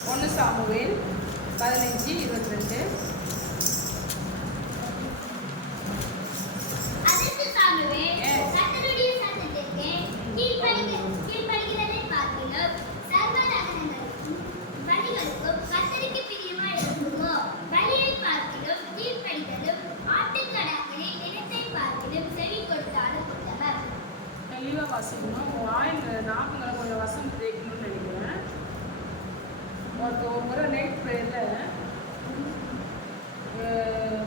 1 Samuel 15:22. அதற்கு Samuel கர்த்தருடைய சத்தத்திற்கு கீழ்ப்படிகிறதை பார்க்கிலும் சர்வ தகனங்களுக்கும் பலிகளுக்கும் கர்த்தருக்கு பிரியமாய் இருக்குமோ? பலியை பார்க்கிலும் கீழ்ப்படிதலும் ஆட்டுக்கடாக்களின் நிலத்தை பார்க்கிலும் செவி கொடுத்தாலும் உத்தமம். தெளிவாக வாசிக்கணும். வாயில் நாக்குங்களை கொஞ்சம் வசம் தேய்க்கணும்னு நினைக்கிறேன். ஒரு முறை நைட் ப்ரேயரில்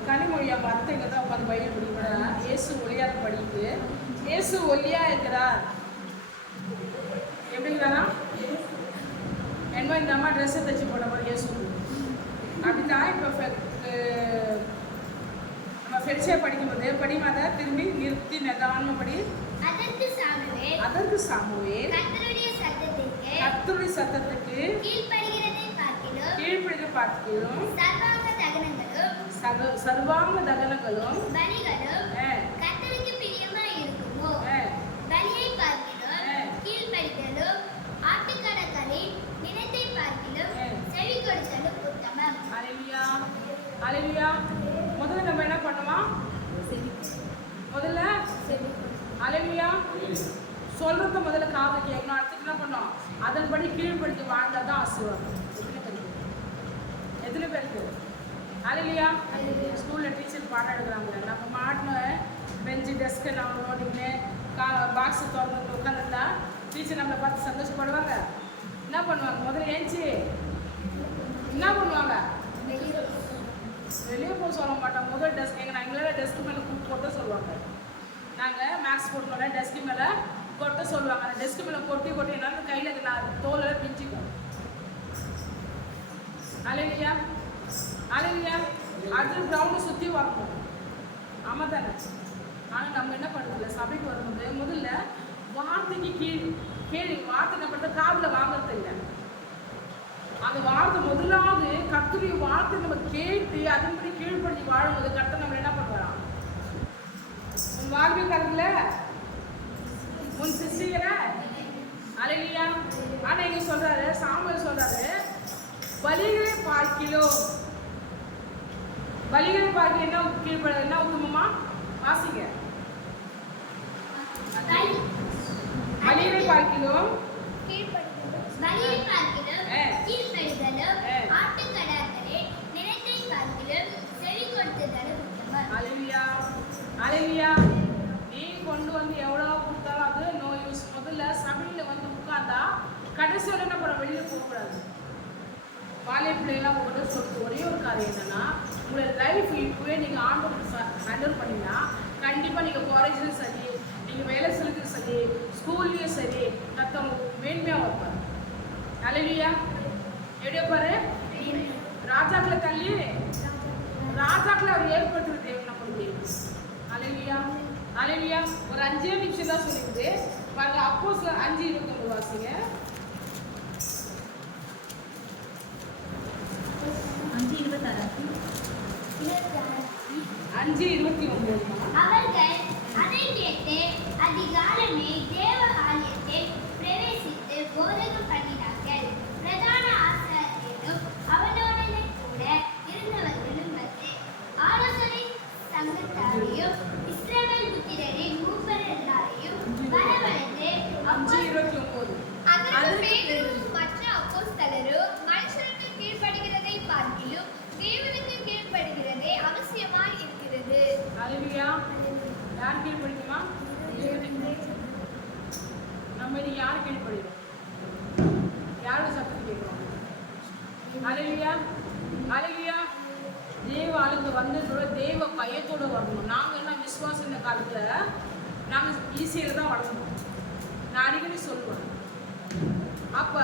கனிமொழியாக அத்தைங்க தான் உட்காந்து பைபிள் படிக்கிறேன். இயேசு ஒளியாக படிக்குது. இயேசு ஒல்லியாக இருக்கிறார். எப்படிங்கிறாரா? என்னமோ இந்த அம்மா ட்ரெஸ்ஸை தைச்சி போட்ட மாதிரி இயேசு அப்படின்னா இப்போ நம்ம ஃபெட்ஸே படிக்கும்போது படிமாத திரும்பி நிறுத்தி நிதானமாக படி. அதற்கு சாமுவேல் கர்த்தருடைய சத்தத்துக்கு கீழ்ப்படிகிறதை பார்க்கிலும் சர்வாங்க தகனங்களும் பலிகளும் கர்த்தருக்கு பிரியமாய் இருக்குமோ? பலியை பார்க்கிலும் கீழ்ப்படிதலும் ஆட்டுக்கடாக்களின் நிலத்தை பார்க்கிலும் செவி கொடுத்தலும் உத்தமம். அல்லேலூயா அல்லேலூயா. முதல்ல நம்ம என்ன பண்ணுமா? முதல்ல அல்லேலூயா சொல்றத முதல்ல காது கேட்கணும். அடுத்து என்ன பண்ணோம்? அதன்படி கீழ்ப்படுத்தி வாழ்ந்தால் தான் ஆசீர்வாதம். எத்தனை பேருக்கு அல்லேலூயா? ஸ்கூலில் டீச்சர் பாடம் எடுக்கிறாங்க. நம்ம மாட்டின பெஞ்சு டெஸ்க்கு நம்ம நோட்டிங்கன்னு பாக்ஸு திறந்து உட்காந்துருந்தா டீச்சர் நம்மளை பார்த்து சந்தோஷப்படுவாங்க. என்ன பண்ணுவாங்க? முதல்ல ஏஞ்சி என்ன பண்ணுவாங்க? வெளியே போக சொல்ல மாட்டோம். முதல் டெஸ்க் எங்களால் டெஸ்க்கு மேலே கொட்ட சொல்லுவாங்க. நாங்கள் மேக்ஸ் போட்டோம்னா டெஸ்க்கு மேலே கொட்ட சொல்லுவாங்க. அந்த டெஸ்க்கு மேலே கொட்டி என்னாலும் கையில் நான் தோலில் பிஞ்சிக்கும். அல்லேலூயா அல்லேலூயா. அடுத்து கிரவுண்டை சுற்றி வரணும். ஆமாம் தானே? ஆனால் நம்ம என்ன பண்ணுறதில்ல. சபைக்கு வரும்போது முதல்ல வார்த்தைக்கு கேள்வி வார்த்தை நம்ம பண்ணுற காதில் வாங்குறது இல்லை. அந்த வார்த்தை முதலாவது கர்த்தருடைய வார்த்தை நம்ம கேட்டு அதன்படி கீழ்ப்படுத்தி வாழும்போது கர்த்தர் நம்ம என்ன பண்ணுறான்? உன் வாழ்வே கருதுல உன் சிசிக்கிற அல்லேலூயா. ஆனால் எங்க சொல்றாரு? சாமுவேல் சொல்றாரு பலிகளை பார்க்கிலும் என்ன கீழ்பட என்ன உத்தமமா? வாசிங்க. பலிகளை பார்க்கிலும் அல்லேலூயா அல்லேலூயா. நீ கொண்டு வந்து எவ்வளோ கொடுத்தாலும் அது நோ யூஸ். முதல்ல சபையில் வந்து உட்காந்தா கடைசியோட என்ன பண்ண வெளியில் போகக்கூடாது. வாலிய பிள்ளைகளாம் உங்கள்கிட்ட சொல்லுறது ஒரே ஒரு காரியம் என்னன்னா, உங்களோட லைஃப் இப்போவே நீங்கள் ஆண்டவருக்கு ஹேண்டில் பண்ணிங்கன்னா கண்டிப்பாக நீங்கள் காலேஜ்லையும் சரி, நீங்கள் வேலை செலுத்தும் சரி, ஸ்கூல்லையும் சரி கத்தவங்க மேன்மையாக வைப்பார். அல்லேலூயா. எப்படியா பாரு, ராஜாக்களை தள்ளி ராஜாக்களை அவர் ஏற்படுத்துகிற தேவை நம்மளுக்கு. அல்லேலூயா அல்லேலூயா. ஒரு 5 நிமிஷம் தான் சொல்லிக்குது பாருங்க. அப்போஸ்தலர் 5:29 வாசிங்க. 5:29. அவர்கள் அதை கேட்டு அதிகாலமே தேவ ஆலயத்தில் பிரவேசித்து போதகம் பண்ணினார்கள். பிரதான ஆசாரியரும் அவனோடனே கூட இருந்தவர்களும் வந்து ஆலோசனை சங்கத்தாரையும் இஸ்ரவேல் புத்திரரின் மூப்பர் எல்லாரையும் வரவழைத்து 5:29. அதற்கு பேதுருவும் மற்ற அப்போஸ்தலரும் மனுஷருக்கு கீழ்ப்படுகிறதை பார்க்கிலும் தேவனுக்கு கீழ்ப்படுகிறதே அவசியமாய் இருக்கிறது. அல்லேலூயா. யார் கீழ்படிக்குமா? நம்ம இன்னைக்கு யார் கீழ்படிக்கிறோம்? யாரோட சத்தத்தை கேட்கிறோம்? அல்லேலூயா அல்லேலூயா. தேவ ஆளுங்க வந்ததோட தேவ பயத்தோடு வரணும். நாங்கள் என்ன விசுவாசம் இந்த காலத்தில் நாங்கள் ஈஸியில் தான் வளர்ந்தோம். நான் அடிக்கடி சொல்லுவேன். அப்போ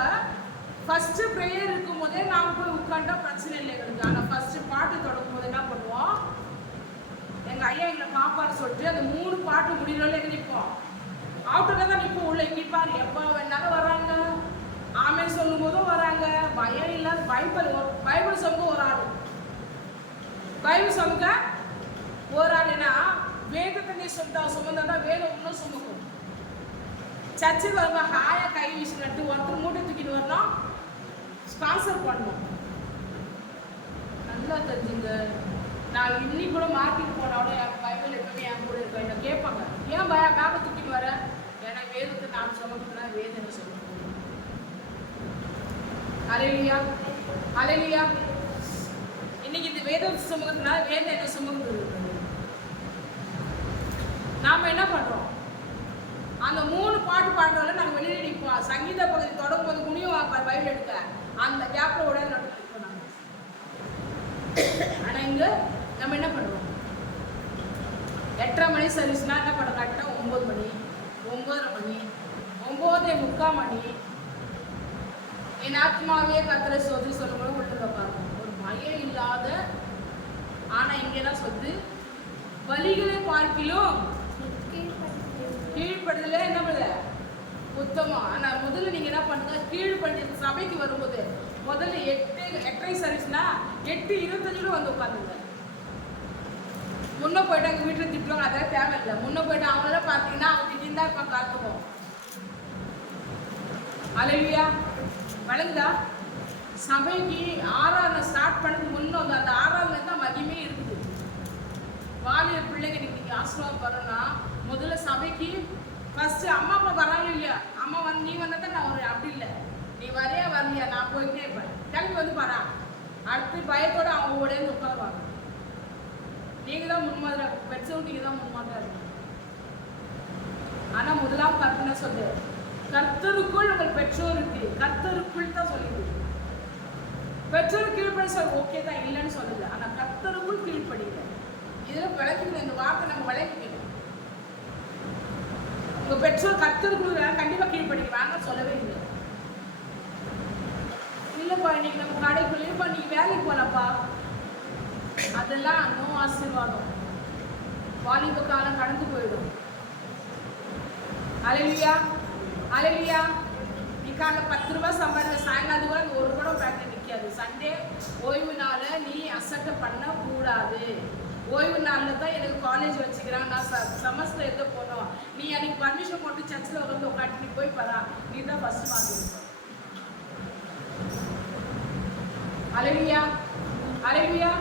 ஃபஸ்ட்டு ப்ரேயர் இருக்கும் போதே நாங்கள் போய் உட்காண்டா பிரச்சனை இல்லை எங்களுக்கு. ஆனால் ஃபஸ்ட்டு பாட்டு தொடங்கும் போது என்ன பண்ணுவோம்? எங்கள் ஐயா எங்களை பாப்பான்னு சொல்லிட்டு அந்த 3 பாட்டு முடிகிறவங்களே எங்கே நிற்போம்? அவுட்டில் தான் நிற்போம். உள்ள நிற்பார். எப்போ வேணாலும் வராங்க. ஆமே சொல்லும் போதும் வராங்க. பயம் இல்லாத பைபிள் சொல்லுங்க ஒரு ஆள். பைபிள் சொல்லுங்க ஒரு ஆளுன்னா வேதத்தை நீ சுமந்தா வேதம் இன்னும் சுமக்கும். சர்ச்சுக்கு வருவாங்க. ஹாயாக கை வீசினட்டு ஒருத்தர் மூட்டை தூக்கிட்டு வரணும். ஸ்பான்சர் பண்ணணும். நல்லா தெரிஞ்சுங்க. நான் இன்னைக்கு கூட மார்க்கெட் போனாலும் என் பைபிள் எப்பவுமே என் கூட இருப்பேன். என்ன கேட்பாங்க, ஏன் பேக தூக்கிட்டு வர? ஏன்னா வேதத்தை நான் சுமக்குனா வேதனை சொல்லணும். அல்லேலூயா, அல்லேலூயா. இன்னைக்கு இந்த வேதத்தை சுமக்குறதுனால வேதனை என்ன சுமக்குது? நாம என்ன பண்றோம்? அந்த 3 பாட்டு பாடுறதுல நாங்கள் வெளியே நிற்போம். சங்கீத பகுதி தொடங்கும் போது குனியும் பைபிள் எடுக்க அந்த கேப்ல உடனே நிற்போம் நாங்கள். ஆனால் இங்கே நம்ம என்ன பண்ணுறோம்? 8:30 மணி சர்வீஸ்னால் என்ன பண்ணுறோம்? கரெக்டாக 9 மணி, 9:30 மணி, 9:45 மணி என் ஆத்மாவே கர்த்தரை ஸ்தோத்திரி சொல்லும்போது விட்டு பாருங்க. ஒரு பயம் இல்லாத, ஆனால் இங்கே என்ன சொல்லுது? வலிகளை பார்க்கிலும் கீழ்படுதல என்ன பண்ணுது? உத்தமம். ஆனால் முதல்ல நீங்கள் என்ன பண்ணுங்க? கீழ்படி சபைக்கு வரும்போது முதல்ல 8:30 சர்வீஸ்னா 8:25 வந்து உட்காந்துங்க. முன்ன போயிட்டு அங்கே வீட்டில் திட்டுவாங்க, அதெல்லாம் தேவையில்லை. முன்ன போயிட்டு அவங்கள பார்த்தீங்கன்னா அவங்க திட்டின்னு தான் இருப்பாங்க. காத்துப்போம். அல்லேலூயா, வழங்குதா? சபைக்கு ஆராதனை ஸ்டார்ட் பண்ணதுக்கு முன்ன அந்த ஆராதனை தான் மகிமே இருக்குது. வாலியர் பிள்ளைங்க இன்னைக்கு ஆசீர்வாதம் வரணும்னா முதல்ல சபைக்கு ஃபர்ஸ்ட் அம்மா அப்பா வராங்க இல்லையா? அம்மா வந்து நீ வந்தா நான் ஒரு அப்படி இல்லை, நீ வரையா வரலையா நான் போயிட்டே இருப்பேன். கிளம்பி வந்து பாரா. அடுத்து பயத்தோட அவங்க ஓடேந்து உட்காருவாங்க. நீங்கள் தான் முன்மாதிரி, பெற்றோர் நீங்கள் தான் முன்மாதிரியா இருக்கீங்க. ஆனால் முதலாம் கற்பனை சொல்லு, கர்த்தருக்குள் உங்கள் பெற்றோருக்கு, கர்த்தருக்குள் தான் சொல்லிடு. பெற்றோர் கீழ்ப்படி சொல்ல ஓகே தான், இல்லைன்னு சொல்லல. ஆனால் கர்த்தருக்குள் கீழ்ப்படிங்க. இதில் விளக்கிக்கணும். இந்த வார்த்தை நம்ம விளக்கிக்கணும். உங்கள் பெற்றோர் கர்த்தருக்குள் கண்டிப்பாக கீழ்ப்படிங்க வாங்க சொல்லவே இல்லை. இல்லைப்பா இன்னைக்கு நம்ம கடைக்குள்ளேப்பா நீங்கள் வேலைக்கு போகலப்பா, அதெல்லாம் நோ ஆசீர்வாதம். வாலிப காலம் கடந்து போயிடும். அல்லேலூயா, அல்லேலூயா. நீ காலைல 10 ரூபாய் சம்பாதிக்க சாயங்காலம் கூட ஒரு கூட பேக்கில் நிற்காது. சண்டே ஓய்வு நாளை நீ அசட்டை பண்ணக்கூடாது. ஓய்வு நாளில் தான் எனக்கு காலேஜ் வச்சுக்கிறான், நான் செமஸ்டர் எந்த போனோம். நீ அன்னைக்கு பர்மிஷன் போட்டு சர்ச்சில் உட்காந்து உட்காந்து நீ போய் பாரா, நீ தான் ஃபர்ஸ்ட் மார்க் எடுப்ப. அல்லேலூயா, அல்லேலூயா.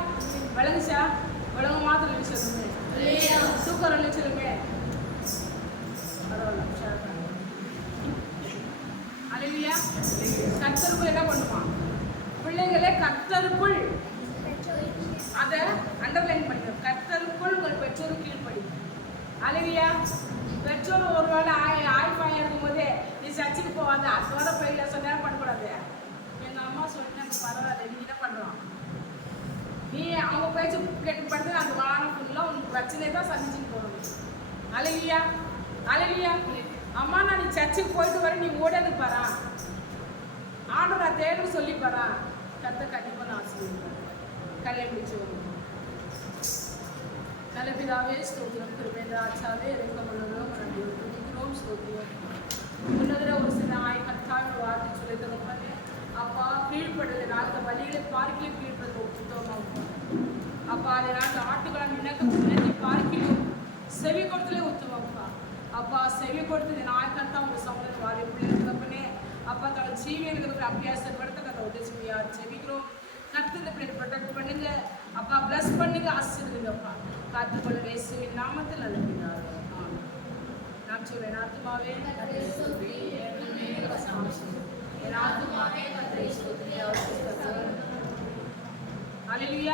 விளங்குச்சா? விளங்க மாத்திரம் சொல்லுங்க. சூப்பர் சொல்லுங்க. பரவாயில்ல. அல்லேலூயா. கர்த்தருக்குள் என்ன பண்ணுவான்? பிள்ளைகளே கர்த்தருக்குள், அதை அண்டர்லைன் பண்ணிக்கணும். கர்த்தருக்குள் உங்கள் பெற்றோர் கீழ்ப்படி. அல்லேலூயா. பெற்றோர் ஒரு வேளை ஆய்வாக இருக்கும்போதே நீ சர்ச்சுக்கு போவாத, அதோட போயில சொன்ன நேரம் பண்ணக்கூடாது. எங்கள் அம்மா சொல்லிட்டாங்க பரவாயில்ல, நீ என்ன பண்ணுறான்? நீ அவங்க பேச்சு கேட்டுப்படுத்து அந்த வாரம் ஃபுல்லாக உனக்கு பிரச்சனை தான் சந்திச்சுட்டு போகணும். அல்லேலூயா, அல்லேலூயா. அம்மா நான் நீ சர்ச்சுக்கு போயிட்டு வர, நீ ஓடாது பாரா, ஆண்டவரை தேடும் சொல்லி பாரா. கர்த்தர் கண்டிப்பாக நான் ஆசீர்வதிப்பேன். கல்லை பிடிச்சு வரும். நல்ல பிதாவே ஸ்தோத்திரம். கிருபையா ஆச்சாவே இறக்கமுள்ளவரும் நன்றி துதிக்கிறோம், ஸ்தோத்திரம். முன்னதில் ஒரு சில கர்த்தாவை வார்த்தை சொல்லி தரப்பே அப்பா கீழ்ப்படுது. நாங்கள் வழிகளை பார்க்கலும் கீழ்ப்படுது ஒப்புத்தோம் அப்பா. அதை நாங்கள் ஆட்டுக்களை நினைத்தை பார்க்கலும் செவி கொடுத்தலே ஒத்துவோம்ப்பா. அப்பா செவி கொடுத்தது நாயக்கத்தான் உங்கள் சமூகத்தில் வாரி பிள்ளைங்களே அப்பா தங்கள் ஜீவியங்களுக்கு அபியாசப்படுத்த அதை உதவியா செவிக்கிறோம். கர்த்தர் இந்த பிள்ளை ப்ரொடெக்ட் பண்ணுங்க அப்பா, பிளஸ் பண்ணுங்க, ஆசீர்வதிங்கப்பா. காத்துக்கொள்ள இயேசுவின் நாமத்தில் நல்ல நாம் சொல்றேன். ஆத்துமாவே கர்த்தரை ஸ்தோத்திரி, என் ஆத்துமாவே கர்த்தரை ஸ்தோத்திரி. அல்லேலூயா.